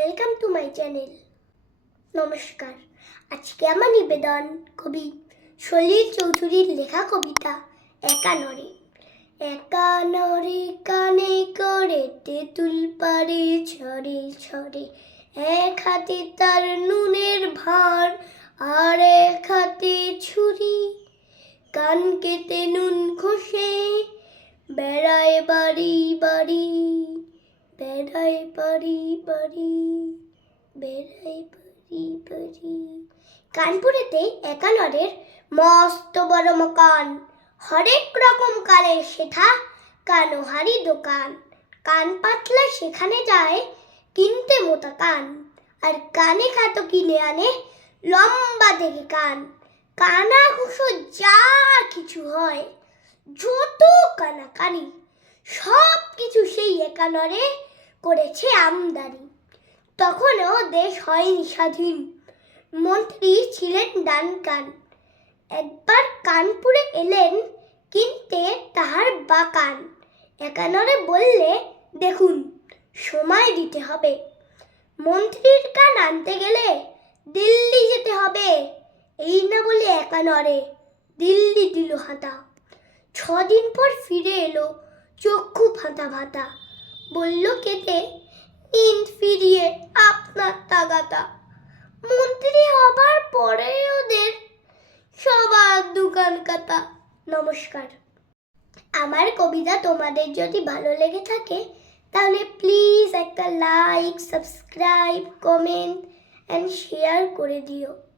Welcome to my channel নমস্কার। আজকে আমার নিবেদন কবি সলিল চৌধুরীর লেখা কবিতা, একা নরে একা নরে কানে করে, তেঁতুল পারে ছড়ে ছড়ে এক হাতে তার নুনের ভার, আর এক হাতে ছুরি। কান কেটে নুন ঘষে, বেড়ায় বাড়ি বাড়ি, বেড়ায় বাড়ি বাড়ি। কানপুরেতে একানরের মস্ত বড় মকান। হরেক রকম কালের শেঠা কানোহারি দোকান। কান পাতলা সেখানে যায় কিনতে মোটা কান। আর কানে খাতো কিনে আনে লম্বা দেখে কান। কানা ঘুষো যা কিছু হয়, যত কানাকানি সব কিছু সেই একানরে করেছে আমদানি। তখনও দেশ হয়নি স্বাধীন। মন্ত্রী ছিলেন ডানকান। একবার কানপুরে এলেন কিনতে তাহার বাকান একানরে বললে, দেখুন, সময় দিতে হবে। মন্ত্রীর কান আনতে গেলে দিল্লি যেতে হবে। এই না বলে একানরে দিল্লি দিল হাতা ছদিন পর ফিরে এলো চক্ষু ফাঁতা ভাতা বলল কেটে ইন তাগাতা মন্ত্রী হবার পরে ওদের সবার দোকান কাতা নমস্কার। আমার কবিতা তোমাদের যদি ভালো লেগে থাকে, তাহলে প্লিজ একটা like subscribe comment and share করে দিও।